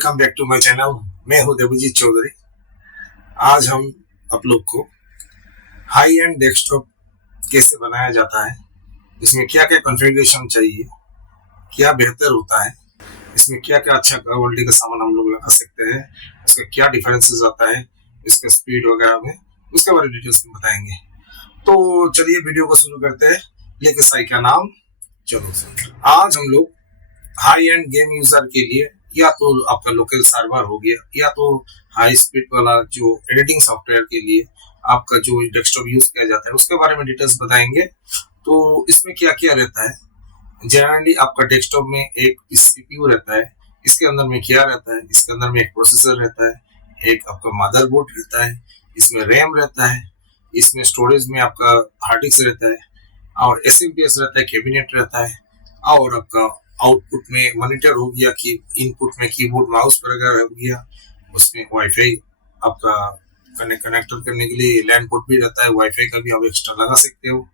Welcome back to my channel. मैं हूं देवजीत चौधरी। आज हम आप लोग को हाई एंड डेस्कटॉप कैसे बनाया जाता है, इसमें क्या क्या कॉन्फ़िगरेशन चाहिए, क्या बेहतर होता है, इसमें क्या क्या अच्छा क्वालिटी का सामान हम लोग लगा सकते हैं, इसका क्या डिफरेंसेस आता है, इसका स्पीड वगैरह में, उसके बारे में डिटेल्स में बताएंगे। तो चलिए वीडियो को शुरू करते हैं। लेके साई का नाम। चलो आज हम लोग हाई एंड गेम यूजर के लिए या तो आपका लोकल सर्वर हो गया या तो हाई स्पीड वाला जो एडिटिंग सॉफ्टवेयर के लिए आपका जो डेस्कटॉप यूज किया जाता है उसके बारे में डिटेल्स बताएंगे। तो इसमें क्या क्या रहता है। जनरली आपका डेस्कटॉप में एक सीपीयू रहता है, इसके अंदर में क्या रहता है, इसके अंदर में एक प्रोसेसर रहता है, एक आपका मदरबोर्ड रहता है, इसमें रैम रहता है, इसमें स्टोरेज में आपका हार्ड डिस्क रहता है और एसएमपीएस रहता है, कैबिनेट रहता है और आपका आउटपुट में मॉनिटर हो गया कि इनपुट में कीबोर्ड माउस वगैरह हो गया, उसमें वाईफाई आपका कनेक्टर करने के लिए लैन पोर्ट भी रहता है, वाईफाई का भी आप एक्स्ट्रा लगा सकते हो।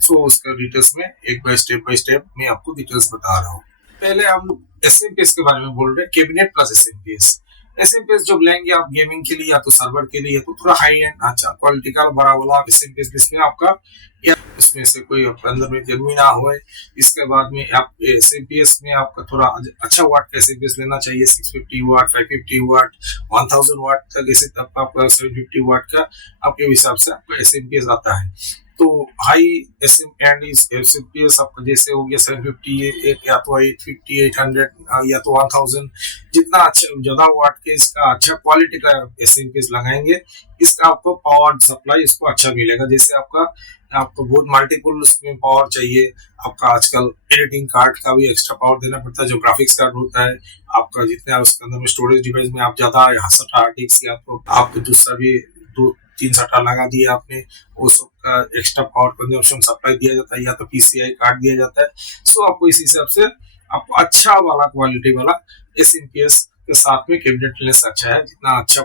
सो उसका डिटेल्स में एक बाय स्टेप मैं आपको डिटेल्स बता रहा हूँ। पहले हम एसएमपीएस के बारे में बोल रहे हैं, कैबिनेट प्लस एसएमपीएस। एसएमपीएस जब लेंगे आप गेमिंग के लिए या तो सर्वर के लिए तो थोड़ा हाई एंड अच्छा क्वालिटी का बड़ा वाला आप एसएमपीएस इसमें आपका या उसमें से कोई अंदर में गर्मी ना हो। इसके बाद में आप एसएमपीएस में आपका थोड़ा अच्छा वाट का एसएमपीएस लेना चाहिए, 650 वाट, 550 वाट, 1000 वाट तक, इसे तब आपका 750 वाट का आपके हिसाब से आपका एसएमपीएस आता है। तो हाई एसएम एंड एसएमपीएस आपका जैसे हो गया 750 या तो 850, 800 या तो 1000, जितना अच्छा ज्यादा वाट के इसका अच्छा क्वालिटी का एसएमपीएस लगाएंगे, इसका आपको पावर सप्लाई इसको अच्छा मिलेगा। जैसे आपको बहुत मल्टीपल उसमें पावर चाहिए, आपका आजकल एडिटिंग कार्ड का भी एक्स्ट्रा पावर देना पड़ता है, जो ग्राफिक्स कार्ड होता है आपका जितना उसके अंदर में स्टोरेज डिवाइस में आप ज्यादा हार्ड डिस्क या तो आपको दूसरा भी 2-3 सट्टा लगा दिया आपने, वो सबका एक्स्ट्रा पावर कंजम्पशन सप्लाई दिया जाता है या तो पीसीआई कार्ड दिया जाता है। सो आपको इस हिसाब से आपको अच्छा वाला क्वालिटी वाला एसएमपीएस के साथ में कैबिनेट लेने से अच्छा है। जितना अच्छा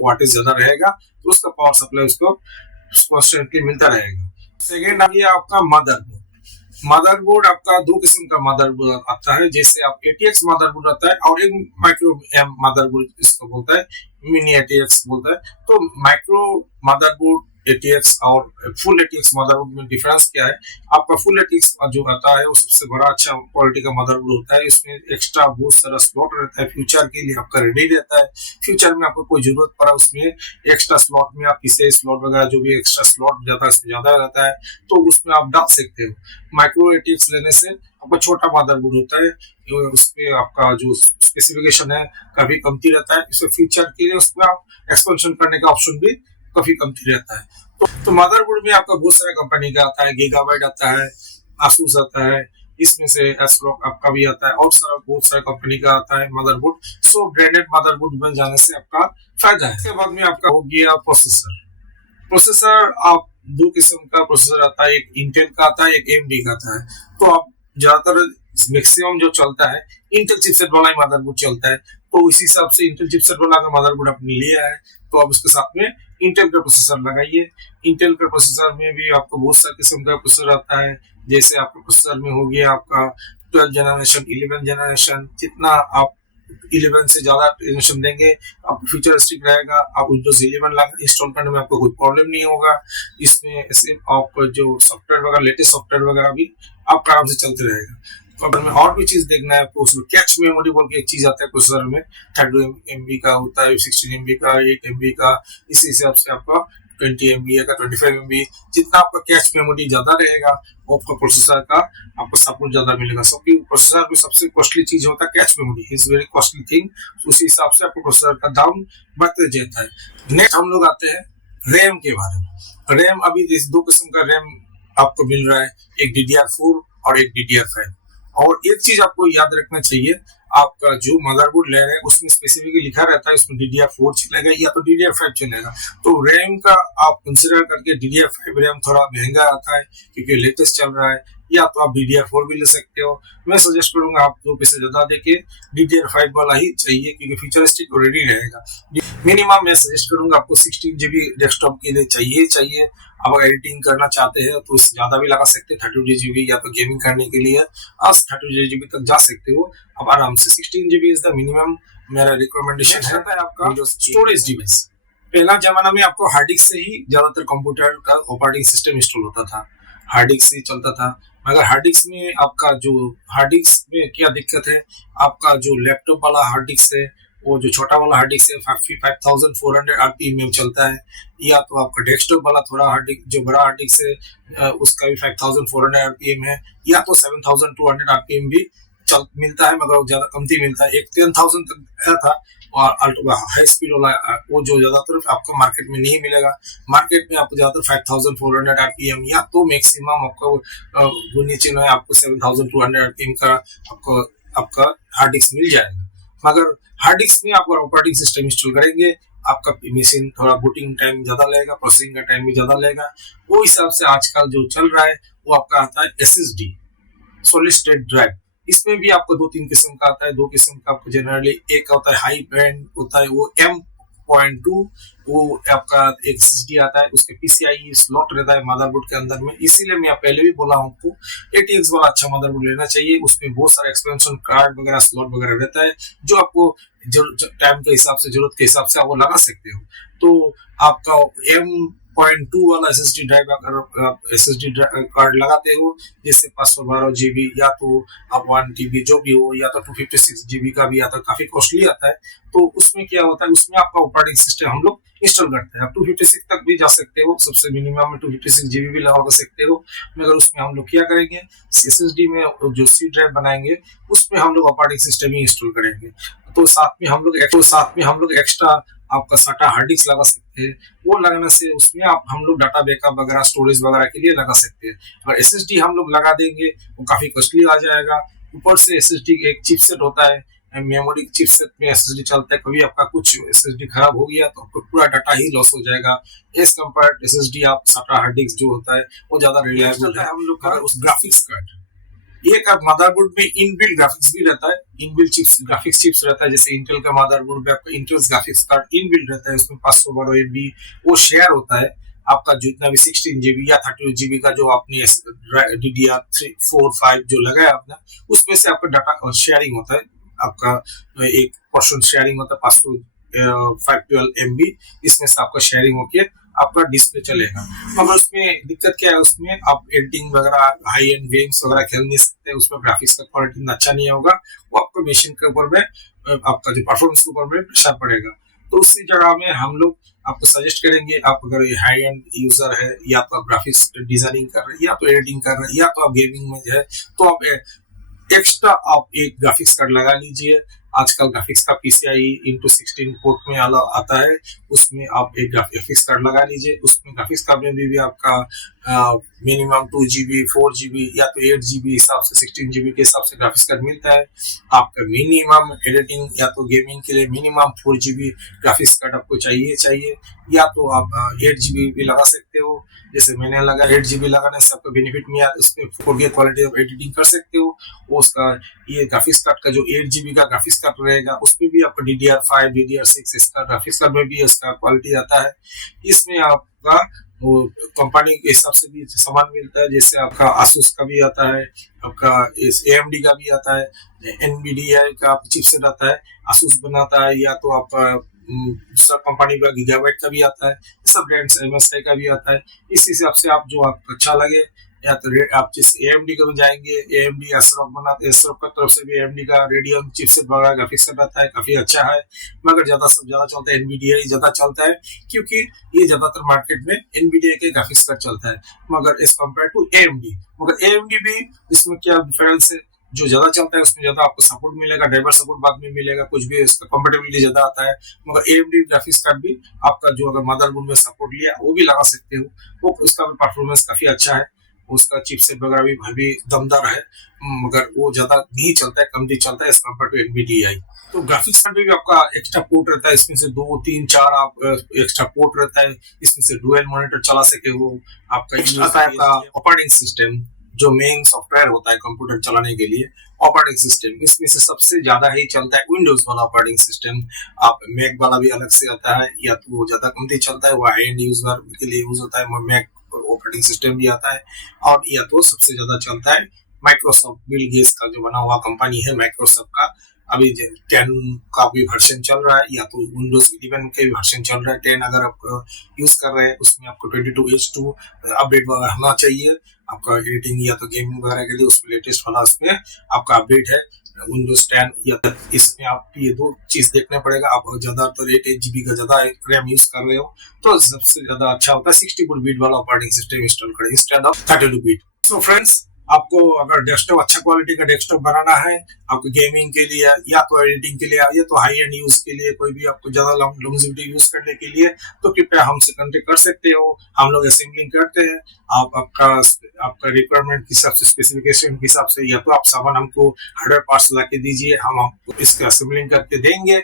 वाटेज ज्यादा रहेगा तो उसका पावर सप्लाई उसको कॉन्स्टेंटली मिलता रहेगा। सेकेंड आ गया आपका मदरबोर्ड। मदरबोर्ड आपका दो किस्म का मदरबोर्ड आता है, जैसे आप एटीएक्स मदरबोर्ड आता है और एक माइक्रो एम मदरबोर्ड इसको बोलता है, मिनी एटीएक्स बोलता है। तो माइक्रो मदरबोर्ड एटीएक्स और फुल एटीएक्स मदरबोर्ड में डिफरेंस क्या है। आपका फुल एटीएक्स जो आता है वो सबसे बड़ा अच्छा क्वालिटी का मदरबोर्ड होता है, इसमें एक्स्ट्रा बहुत सारा स्लॉट रहता है, फ्यूचर के लिए आपका रेडी रहता है। फ्यूचर में आपको कोई जरूरत पड़ा उसमें एक्स्ट्रा स्लॉट में आप किसी स्लॉट वगैरह जो भी एक्स्ट्रा स्लॉट जाता है उसमें ज्यादा रहता है तो उसमें आप डाल सकते हो। माइक्रो एटीएक्स लेने से आपका छोटा मदरबोर्ड होता है, उसमें आपका जो स्पेसिफिकेशन है काफी कमती रहता है, इसमें फीचर के लिए उसमें आप एक्सपेंशन करने का ऑप्शन भी काफी कमती रहता है। तो मदरबोर्ड में आपका बहुत सारे कंपनी का आता है, गीगाबाइट आता है, आसूस आता है, इसमें से एस्ट्रोक आपका भी आता है और बहुत सारे कंपनी का आता है मदरबोर्ड। सो ब्रांडेड मदरबोर्ड बन जाने से आपका फायदा है। इसके बाद में आपका हो गया प्रोसेसर। प्रोसेसर आप दो किस्म का प्रोसेसर आता है, एक इंटेल का आता है, एक एएमडी का आता है। तो आप ज्यादातर मैक्सिमम जो चलता है इंटेल चिपसेट वाला ही मदरबोर्ड चलता है, तो इस हिसाब से इंटेल चिपसेट वाला का मदरबोर्ड आपने लिया है तो आप उसके साथ में इंटेल का प्रोसेसर लगाइए। इंटेल का प्रोसेसर में भी आपको बहुत सारे किस्म का प्रोसेसर आता है, जैसे आपका प्रोसेसर में हो गया आपका 12 जनरेशन, 11 जनरेशन, जितना आप 11 से ज्यादा जनरेशन देंगे आपको फ्यूचरिस्टिक रहेगा। आप विंडोज 11 इंस्टॉल करने में आपको कोई प्रॉब्लम नहीं होगा। इसमें आप जो सॉफ्टवेयर वगैरह लेटेस्ट सॉफ्टवेयर वगैरह भी आपका आराम से चलते रहेगा। तो अगर में और भी चीज देखना है आपको, उसमें कैच मेमोरी बोल के एक चीज आता है प्रोसेसर में, 32 MB का होता है, 16 MB का, 8 MB का, इस हिसाब से आपका 20 MB का, 25 MB, जितना आपका कैच मेमोरी ज्यादा रहेगा आपका प्रोसेसर का आपको सपोर्ट ज्यादा मिलेगा। सबकी प्रोसेसर में सबसे कॉस्टली चीज होता है cache memory, is very costly thing. उसी हिसाब से आपको प्रोसेसर का दाम बढ़ते जाता है। नेक्स्ट हम लोग आते हैं रैम के बारे में। रैम अभी दो किस्म का रैम आपको मिल रहा है, एक DDR4 और एक DDR5। और एक चीज आपको याद रखना चाहिए, आपका जो मदरबोर्ड ले रहे हैं उसमें स्पेसिफिकली लिखा रहता है उसमें DDR4 चलेगा या तो DDR5 चलेगा। तो रैम का आप कंसिडर करके DDR5 रैम थोड़ा महंगा आता है क्योंकि लेटेस्ट चल रहा है, या तो आप DDR4 भी ले सकते हो। मैं सजेस्ट करूंगा आप 2 पैसे ज्यादा देके DDR5 वाला ही चाहिए क्योंकि फ्यूचरिस्टिक रेडी रहेगा। मिनिमम मैं सजेस्ट करूंगा आपको 16 GB डेस्कटॉप के लिए चाहिए। अब अगर एडिटिंग करना चाहते हैं तो इससे ज्यादा भी लगा सकते हैं, 32 GB या तो गेमिंग करने के लिए आप 32 GB तक जा सकते हो। अब आराम से 16 GB इज द मिनिमम मेरा रिकमेंडेशन है आपका Windows स्टोरेज डिवाइस। पहला जमाना में आपको हार्ड डिस्क से ही ज्यादातर कंप्यूटर का ऑपरेटिंग सिस्टम इंस्टॉल होता था, हार्ड डिस्क से चलता था। मगर हार्ड डिस्क में आपका जो हार्ड डिस्क में क्या दिक्कत है, आपका जो लैपटॉप वाला हार्ड डिस्क है, वो जो छोटा वाला हार्ड डिस्क है 5400 आरपीएम में चलता है, या तो आपका डेस्कटॉप वाला थोड़ा हार्ड डिस्क जो बड़ा हार्ड डिस्क है उसका भी 5400 आरपीएम है, या तो 7200 आरपीएम भी चल मिलता है, मगर ज्यादा कमती मिलता है। एक 10,000 तक आया था और अल्ट्रा हाई स्पीड वाला वो जो ज्यादातर आपको मार्केट में नहीं मिलेगा। मार्केट में आपको ज्यादातर 5400 आरपीएम या तो मैक्सिमम आपको नीचे में आपको 7200 आरपीएम का आपको आपका हार्ड डिस्क मिल जाएगा। मगर हार्ड डिस्क में आप ऑपरेटिंग सिस्टम इंस्टॉल करेंगे, आपका मशीन थोड़ा बूटिंग टाइम ज्यादा लगेगा, प्रोसेसिंग का टाइम भी ज्यादा लगेगा। वो हिसाब से आजकल जो चल रहा है वो आपका आता है एसएसडी, सॉलिड स्टेट ड्राइव। इसमें भी आपको दो तीन किस्म का आता है, दो किस्म का आपको जनरली एक होता है हाई बैंड होता है वो M.2, वो आपका एक एसएसडी आता है, उसके पीसीआई स्लॉट रहता है मदरबोर्ड के अंदर में। इसीलिए मैं पहले भी बोला हूँ आपको ATX वाला अच्छा मदरबोर्ड लेना चाहिए, उसमें बहुत सारा एक्सपेंशन कार्ड वगैरह स्लॉट वगैरह रहता है जो आपको टाइम के हिसाब से जरूरत के हिसाब से आप वो लगा सकते हो। तो आपका M.2 वाला एसएसडी ड्राइव अगर आप एसएसडी कार्ड लगाते हो, जैसे 512 GB या तो आप 1 TB जो भी हो, या तो 256 GB का भी आता है, काफी कॉस्टली आता है। तो उसमें क्या होता है, उसमें आपका ऑपरेटिंग सिस्टम हम लोग इंस्टॉल करते हैं। आप 256 तक भी जा सकते हो, सबसे मिनिमम में 256 GB भी लगा सकते हो। मगर उसमें हम लोग क्या करेंगे, एसएसडी में जो सी ड्राइव बनाएंगे उसमें हम लोग ऑपरेटिंग सिस्टम ही इंस्टॉल करेंगे। तो साथ में हम लोग एक्स्ट्रा आपका साटा हार्ड डिस्क लगा सकते हैं। वो लगाने से उसमें आप हम लोग डाटा बैकअप वगैरह स्टोरेज वगैरह के लिए लगा सकते हैं। और एसएसडी हम लोग लगा देंगे वो काफी कॉस्टली आ जाएगा। ऊपर से एसएसडी एक चिपसेट होता है, मेमोरी चिपसेट में एसएसडी चलता है, कभी आपका कुछ एसएसडी खराब हो गया तो आपको पूरा डाटा ही लॉस हो जाएगा। एज कम्पेयर एसएसडी आप साटा हार्ड डिस्क जो होता है वो ज्यादा रिलायबल है। हम लोग का उस ग्राफिक्स कार्ड एक मदरबोर्ड में इनबिल्ट ग्राफिक्स भी रहता है, इनबिल्ट चिप्स ग्राफिक्स चिप्स रहता है। जैसे इंटेल का मदरबोर्ड में आपका इंटेल ग्राफिक्स कार्ड इनबिल्ट रहता है, उसमें 512 MB वो शेयर होता है। आपका जितना भी 16 GB या 32 GB का जो आपने DDR3 4 5 जो लगाया आपने, उसमें से आपका डाटा शेयरिंग होता है, आपका एक पोर्शन शेयरिंग होता है 512 MB, इसमें से आपका शेयरिंग होकर आपका डिस्प्ले चलेगा। मगर उसमें दिक्कत क्या है, उसमें आप एडिटिंग वगैरह हाई एंड गेम्स वगैरह खेल नहीं सकते, उसमें ग्राफिक्स का क्वालिटी इतना अच्छा नहीं होगा। वो आपका मशीन के ऊपर में आपका जो परफॉर्मेंस के ऊपर में प्रेशर पड़ेगा। तो उसी जगह में हम लोग आपको सजेस्ट करेंगे, आप अगर हाई एंड यूजर है, या तो आप ग्राफिक्स डिजाइनिंग कर रहे हैं, या तो एडिटिंग कर रहे हैं, या तो आप गेमिंग में है, तो आप एक्स्ट्रा आप एक ग्राफिक्स कार्ड लगा लीजिए। आजकल ग्राफिक्स का PCI इंटू 16 पोर्ट में आता है, उसमें आप एक ग्राफिक्स कार्ड लगा लीजिए। उसमें ग्राफिक्स कार्ड में भी आपका मिनिमम 2 GB 4 GB या तो 8 GB हिसाब से 16 GB के हिसाब से ग्राफिक्स कार्ड मिलता है। आपका मिनिमम एडिटिंग या तो गेमिंग के लिए मिनिमम 4 GB ग्राफिक्स कार्ड आपको चाहिए, या तो आप 8 GB भी लगा सकते हो। जैसे मैंने लगा 8 GB लगाने से आपको बेनिफिट मिला, उसमें 4K क्वालिटी ऑफ एडिटिंग कर सकते हो। उसका ये ग्राफिक्स कार्ड का जो 8 GB का ग्राफिक्स कार्ड रहेगा, उसमें भी आपका DDR5 DDR6 इसका ग्राफिक्स कार्ड में भी इसका क्वालिटी आता है। इसमें आपका वो कंपनी के हिसाब से भी सामान मिलता है, जैसे आपका आसूस का भी आता है, आपका इस AMD का भी आता है, NVIDIA का चिपसेट आता है, आसूस बनाता है, या तो आपका दूसरा कंपनी का गीगाबाइट का भी आता है, सब ब्रांड्स MSI का भी आता है। इस हिसाब से आप जो आपको अच्छा लगे, या तो आप जिस AMD का भी जाएंगे, AMD एसरॉक बनाते, एसरॉक की तरफ से भी AMD का रेडियन चिपसेट वगैरह ग्राफिक्स कार्ड आता है, काफी अच्छा है। मगर ज्यादा चलता है NVIDIA ही ज्यादा चलता है, क्योंकि ये ज्यादातर मार्केट में NVIDIA के ग्राफिक्स कार्ड चलता है, मगर एज कम्पेयर टू AMD। मगर AMD भी इसमें क्या डिफरेंस है, जो ज्यादा चलता है उसमें ज्यादा आपको सपोर्ट मिलेगा, ड्राइवर सपोर्ट बाद में मिलेगा, कुछ भी इसका कंपेटेबिलिटी ज्यादा आता है। मगर AMD ग्राफिक्स कार्ड भी आपका जो अगर मदरबोर्ड में सपोर्ट लिया वो भी लगा सकते हो, वो उसका भी परफॉर्मेंस काफी अच्छा है, उसका चिपसेट वगैरह भी दमदार है, मगर वो ज्यादा नहीं चलता है, कम चलता है एज कम्पेयर टू NVIDIA। तो ग्राफिक्स कार्ड में भी आपका एक्स्ट्रा पोर्ट रहता है, इसमें से 2 3 4 आप एक्स्ट्रा पोर्ट रहता है, इसमें से डुअल मॉनिटर चला सके हो। आपका आता है आपका ऑपरेटिंग सिस्टम, जो मेन सॉफ्टवेयर होता है कंप्यूटर चलाने के लिए, ऑपरेटिंग सिस्टम इसमें से सबसे ज्यादा ही चलता है विंडोज वाला ऑपरेटिंग सिस्टम। आप मैक वाला भी अलग से आता है, या तो वो ज्यादा कम चलता है, वो हाई एंड यूजर के लिए यूज होता है, मैक ऑपरेटिंग सिस्टम भी आता है। और या तो सबसे ज्यादा चलता है माइक्रोसॉफ्ट, बिल गेट्स का जो बना हुआ कंपनी है माइक्रोसॉफ्ट का अभी 10 का भी वर्जन चल रहा है, या तो विंडोज 11 के भी वर्जन चल रहा है। 10 अगर आप यूज कर रहे हैं, उसमें आपको 22H2 अपडेट वगैरह होना चाहिए आपका एडिटिंग या तो गेमिंग वगैरह के लिए। उसमें लेटेस्ट वाला उसमें आपका अपडेट है विंडोज 10 या इसमें आप ये दो चीज देखना पड़ेगा। आप ज्यादातर 8 GB का ज्यादा रैम यूज कर रहे हो तो सबसे ज्यादा अच्छा होता है 64 बिट वाला ऑपरेटिंग सिस्टम इंस्टॉल करें instead of 32 bit. So friends, आपको अगर डेस्कटॉप अच्छा क्वालिटी का डेस्कटॉप बनाना है आपको गेमिंग के लिए या तो एडिटिंग के लिए या तो हाई एंड यूज के लिए, कोई भी आपको ज्यादा लॉन्जिविटी यूज करने के लिए, तो कृपया हमसे कांटेक्ट कर सकते हो। हम लोग असेंबलिंग करते हैं। आप आपका रिक्वायरमेंट के हिसाब से, स्पेसिफिकेशन के हिसाब से, या तो आप सामान हमको हार्डवेयर पार्ट्स ला के दीजिए, हम आपको इसका असेंबलिंग करके देंगे,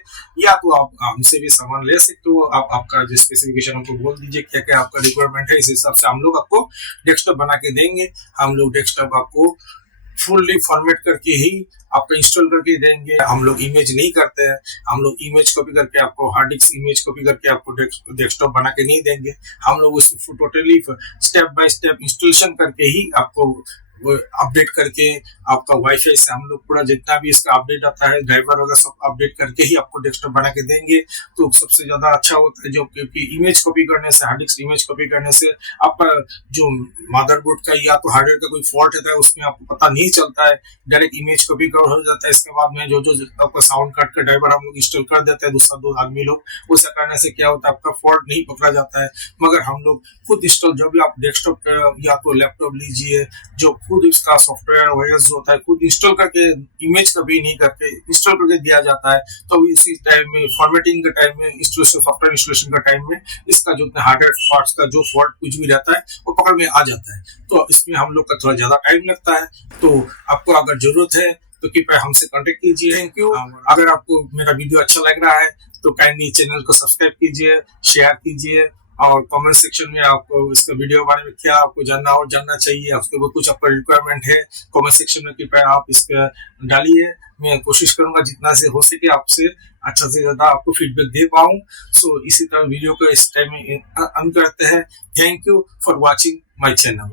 या तो आप हमसे भी सामान ले सकते हो। आप आपका जो स्पेसिफिकेशन हमको बोल दीजिए क्या क्या आपका रिक्वायरमेंट है, इस हिसाब से हम लोग आपको डेस्कटॉप बना के देंगे। हम लोग डेस्कटॉप आपको फुल्ली फॉर्मेट करके ही आपको इंस्टॉल करके देंगे। हम लोग इमेज नहीं करते हैं, हम लोग इमेज कॉपी करके आपको हार्ड डिस्क इमेज कॉपी करके आपको डेस्कटॉप बना के नहीं देंगे। हम लोग उसको totally step by step installation करके ही आपको अपडेट करके आपका वाईफाई से हम लोग पूरा जितना भी इसका अपडेट आता है ड्राइवर वगैरह सब अपडेट करके ही आपको डेस्कटॉप बना के देंगे। तो सबसे ज्यादा अच्छा होता है जो, क्योंकि इमेज कॉपी करने से, हार्ड डिस्क इमेज कॉपी करने से आपका जो मदरबोर्ड का या तो हार्डवेयर का कोई फॉल्ट होता है उसमें आपको पता नहीं चलता है, डायरेक्ट इमेज कॉपी कर हो जाता है। इसके बाद में जो आपका साउंड कार्ड का ड्राइवर हम लोग इंस्टॉल कर देते हैं दूसरा दो आदमी लोग, वैसा करने से क्या होता है आपका फॉल्ट नहीं पकड़ा जाता है। मगर हम लोग खुद इंस्टॉल, जब भी आप डेस्कटॉप या तो लैपटॉप लीजिए, जो खुद इसका सॉफ्टवेयर ओएस जो होता है खुद इंस्टॉल करके, इमेज कभी नहीं करके इंस्टॉल करके दिया जाता है। तो इसी टाइम में फॉर्मेटिंग के टाइम में, इंस्टॉलेशन सॉफ्टवेयर इंस्टॉलेशन का टाइम में इसका जो हार्डवेयर पार्ट्स का जो फॉल्ट कुछ भी रहता है वो पकड़ में आ जाता है। तो इसमें हम लोग का थोड़ा ज्यादा टाइम लगता है। तो आपको अगर जरूरत है तो कृपया हमसे कांटेक्ट कीजिए। Thank you. अगर आपको मेरा वीडियो अच्छा लग रहा है तो काइंडली चैनल को सब्सक्राइब कीजिए, शेयर कीजिए, और कमेंट सेक्शन में आपको इसका वीडियो के बारे में क्या आपको जानना चाहिए, उसके ऊपर कुछ आपका रिक्वायरमेंट है, कमेंट सेक्शन में कृपया आप इसका डालिए। मैं कोशिश करूंगा जितना से हो सके आपसे अच्छा से ज्यादा आपको फीडबैक दे पाऊं। सो इसी तरह वीडियो को इस टाइम में अंत करते हैं। Thank you for watching my channel.